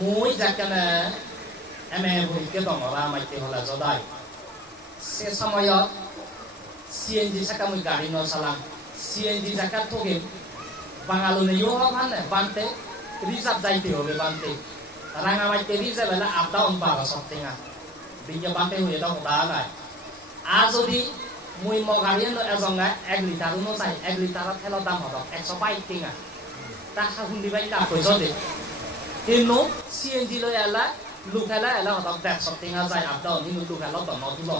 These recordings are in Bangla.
মুই যাকেনে এমএ ভরিকে দমরা মাইতে হলা জদাই সে সময় সিএনজি সাকা মুই গাড়ি ন সালাম সিএনজি জাকা তোকে বাঙালুনে ইউ হবানে বানতে রিজার্ভ যাইতে হবে বানতে রাঙামাইতে রিজার্ভ হলে আপ ডাউন পাবা সবথেঙা বিকে বানতে হয়ে দাও দাগায় আর যদি মুই ম গাড়ি এজঙ্গা 1 লিটার উনো চাই 1 লিটার তেলৰ দাম হব 122 টিঙা তা হুন্দি বাই তা কইছ দে কিন্তু সিএনজি লৈ এলা লুকালা এলা হব 100 টিঙা যায় আপ ডাউন হিনু লুকালা তো নতুল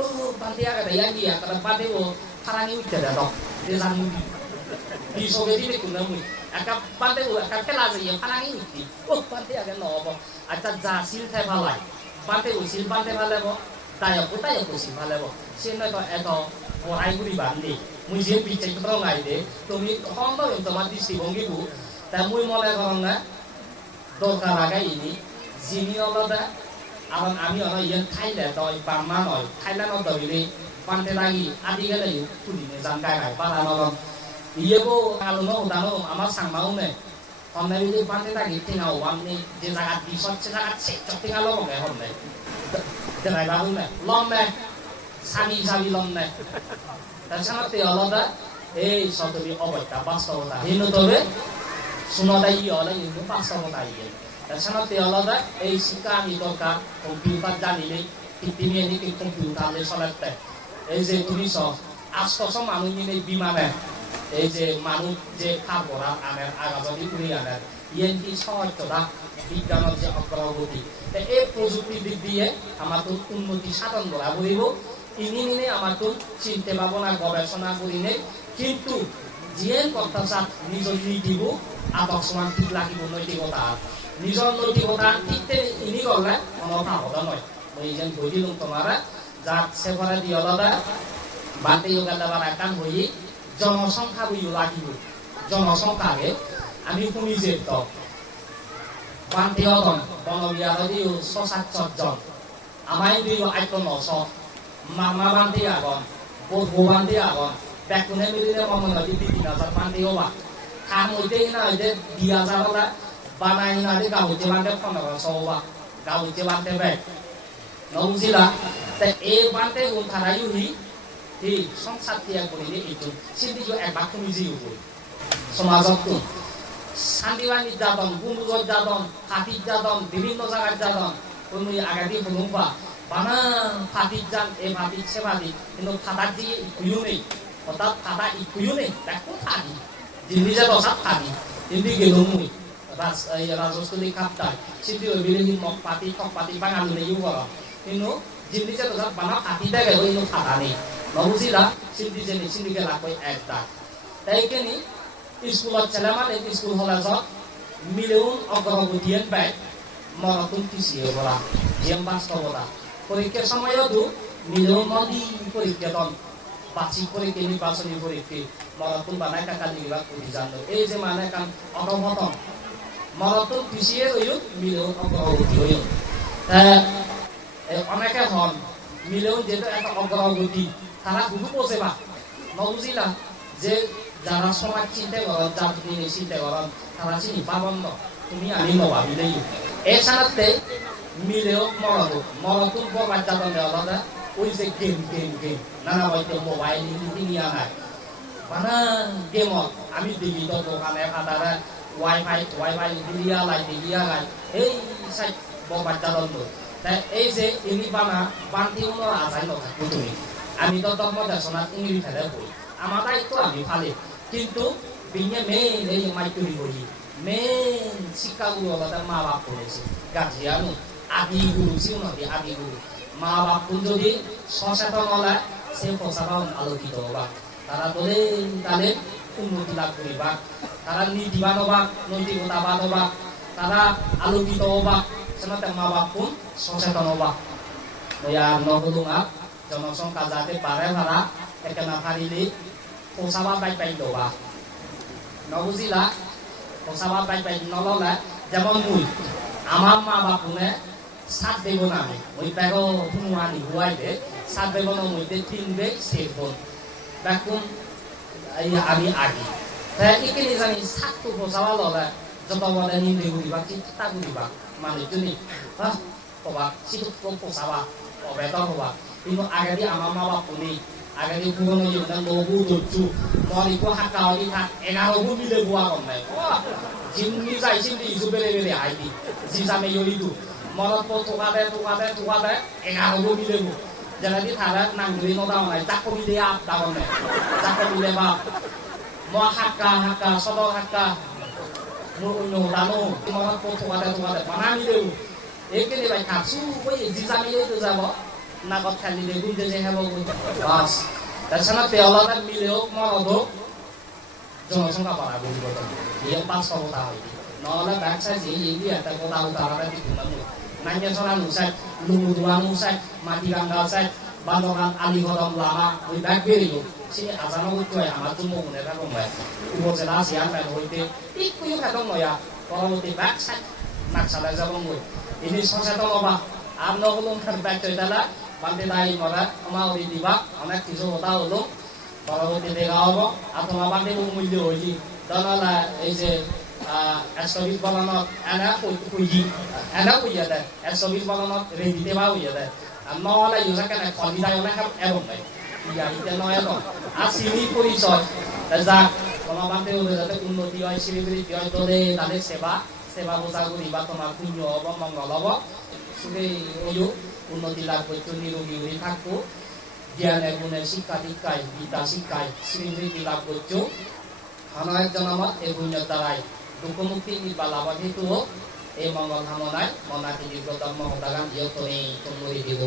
ও বান্তিয়া কা দয়া গিয়া কা বাদে ও ফারানি উঠতে দাও দে জানি di sogeti ni kuna mui aka pante u aka kela je yang panangi uti oh pante aga no bo ata jasil thai bhalai pante u sil pante bhale bo tayo ko sil bhale bo sin no to eto borai guri bandi mui je piche kro ngai de tumi honto em tomar disti bongi bu ta mui mole korona dokar aga ini jini oloda aban ami ono yen thaile doi pamma noi thailand no doi pante lagi adi gele yu tuli ne jangkai ngai para no iya ko kalau no utano ama sang mau ne homne ini pante lagi tinggal uang ni di sangat disot sangat cek tinggal lo nggak homne dengan baru ne lom ne sami lom ne dan sangat tiada dah satu di obat kapas tahu tak ini tuh be suno dah iya lah ini pas tahu tak iya dan sangat tiada dah sekarang itu kan komputer jadi ni ini komputer le solat teh je tulis so asto so manu ini bimane এই যে মানুষ যে খাবরা আনের আগাজনি পুরি আনের ইয়েন্টি সহায়তা বিজ্ঞানের যে অগ্রগতি এই প্রযুক্তি দিক দিয়ে আমার তো উন্নতি সাধন করা বলিব ইনি নিনে আমার তো চিন্তা ভাবনা গবেষণা করি নেই কিন্তু যিয়ে কথাচাত নিজৰ নীতিব আদক সমান ঠিক লাগিব নৈতিকতা নিজৰ নৈতিকতা ঠিকতে ইনি গলে অনথা হতা নয় মই যেন বই দিলাম তোমার যাক সেফারে দিয়ে আলাদা বাতে ইউগালা বারাকান হই জনসংখ্যা বুঝিব লাগিব জনসংখ্যাকে আমি শুনি যে তো পান্তিয়ন বনবিয়া যদি 6-7 জন আমায় দিব আইতো 900 মামা বান্তি আগন বউ বান্তি আগন বেকুনে মিলিলে মমন নদী 3000 বান্তি হবা খান হইতে না হইতে 2000 হলা বানাই না দি গাউতে বান্তে 1500 হবা গাউতে বান্তে বেক নউজিলা তে এই বান্তে গুণ থারাইও হি এই সংসার ত্যাগ করিলে এইটো সিদ্ধি একবার তুমি জিও করি সমাজত শান্তিবান নির্যাতন গুন্ডুজ নির্যাতন হাতি নির্যাতন বিভিন্ন জায়গার নির্যাতন তুমি আগাদি হলুম্বা বানা ফাটি যান এই ফাটি সে ফাটি কিন্তু ফাটার দিকে ইকুইও নেই অর্থাৎ ফাটা ইকুইও নেই দেখো ফাটি দিল্লি যে দশাত ফাটি দিল্লি গেল মুই রাজস্থানী খাপটাই সিদ্ধি হয়ে বিলে মগ পাতি ঠক পাতি বাঙালি নেই বড় কিন্তু দিল্লি যে দশাত বানা ফাটি দেয় গেল কিন্তু ফাটা নেই নবুজিলা সিদ্ধি জেনি সিন্দিকে লাকই একটা তাই কেনি স্কুলত ছেলেমানে স্কুল হলে যত মিলেউন অগ্রগতিয়েন পাই মরতুন পিছিয়ে বলা যেম বাস্তবতা পরীক্ষার সময়তো মিলেউন নদী পরীক্ষাতন বার্ষিক পরীক্ষা নির্বাচনী পরীক্ষা মরতুন বানাই কাকা দিবা করি জানো এই যে মানে কান অধপতন মরতুন পিছিয়ে রইও মিলেউন অগ্রগতি হইও অনেকে হন মিলেউন যেটা একটা অগ্রগতি তারা বুঝু বোঝে বা নবুজিলা যে যারা সমাজ চিন্তা করেন জাতি নিয়ে চিন্তা করেন তারা চিনি পাবন তুমি আমি নভাবিলেই এছাড়াতে মিলেও মরতুন বরবাদ যাতন দেওয়া ওই যে গেম নানা হয়তো মোবাইল নিয়ে আনায় মানে গেমত আমি দেখি তো দোকানে ফাটারে ওয়াইফাই দিয়া লাই এই সাইড বরবাদ যাতন তাই এই যে ইনি বানা বান্তি উনো আজাই নথাকো তুমি আমি তো ধর্ম দেশনাথ ইংরেজি ফেলে বই আমার দায়িত্ব আমি ফালে কিন্তু বিনে মেন এই মাইতুরি বলি মেন শিক্ষাগুরু আলাদা মা বাপ করেছে গার্জিয়ানো আদি গুরু জিওনদি আদি গুরু মা বাপ যদি সচেতন হলে সে প্রচারণ আলোকিত হবা তারা বলে তাহলে উন্নতি লাভ করিবা তারা নীতিবান হবা নৈতিকতাবান হবা তারা আলোকিত হবা সেনাতে মা বাপ কোন সচেতন হবা আর নবদুঙা জনসংখ্যা যাতে বাড়ে ভাড়া একেনা ফারিলে পোষাবা পাই দেবা নবুজিলা পোষাবা পাই নললে যেমন মুই আমার মা বাপুনে সাত দেব না আমি ওই ব্যাগ হুয়ানি হুয়াই দে সাত দেব না মধ্যে 3 বে সেট হল দেখুন আমি আগে তাই এখানে জানি সাতটো পোষাবা ললে যতবারে নিন্দে করিবা চিন্তা করিবা মানুষজনী কবা সিটো পোষাবা অবেদন হবা কিন্তু আগেদি আমার মা বাপ নেই আগেদি পুরনো জীবনে লঘু ধরছু মরিকো হাকা হলি থাক এগারোগু মিলে বুয়া কম নাই জিমনি যাইছিল ইজু বেলে বেলে হাইদি জি জামে ইয়রিদু মরত পো টোকাদে এগারোগু মিলে বু যেনাদি থারা নাঙ্গলি নদা নাই চাকো মিলে আপ দাবন নাই চাকো মিলে বাপ ম হাকা সদর হাকা লানো মরত পো টোকাদে মানা মিলে এইকেনে বাই কাপসু কই জি জামে ইয়রিদু যাব নাগত খালি বেগুন যে হেব বাস তাছাড়া তেওলাটা মিলেও মরদ জনসংখ্যা বাড়া বলব ইয়ে 500টা হয় নহলে বাচ্চা যে এই একটা কথা উতারাটা দিতে না নাইয়া সরা নুসাই লুমুদুয়া নুসাই মাটি গাঙ্গা সাই বান্দগান আলী গরম লামা ওই ব্যাগ বেরিয়ে সে আজানো হইতো আমার জন্য মনে রাখো ভাই উপজেলা সিয়ান ব্যাগ হইতে একটু খাটো নয়া পরবর্তী ব্যাগ সাই নাকসালায় যাব মই ini সচেতন হবা আর নহলুম ব্যাগ তৈতালা বান্তে দাই মরা আমা ওই দিবা অনেক কিছু কথা হলো পরবর্তী দেখা হবো আর তোমার বান্তে মূল্য হইলি দলালা এই যে 120 বলনত এনা কইয়া দেয় 120 বলনত রেডিতে বা হইয়া দেয় আর নহলে ইউজা কেন খলিদায় অনেক এবং নাই ইয়া ইতে নয় তো আর সিনি পরিচয় যাক তোমার বান্তে ওদের যাতে উন্নতি হয় শ্রীবৃদ্ধি হয় তোরে তাদের সেবা বোঝা করিবা তোমার পুণ্য হব মঙ্গল হব সুখে ওইও উন্নতি লাভ করছো নিরোগী হয়ে থাকবো জ্ঞানের গুণের শিক্ষা দীক্ষায় গীতা শিক্ষায় শ্রীবৃদ্ধি লাভ করছো হানায় জনমত এই পুণ্যের দ্বারাই দুঃখমুক্তি নির্বা লাভ হেতু এই মঙ্গল কামনায় মনাতি দীর্ঘ ধর্ম হতাগান ইয়তনে তুমি দিব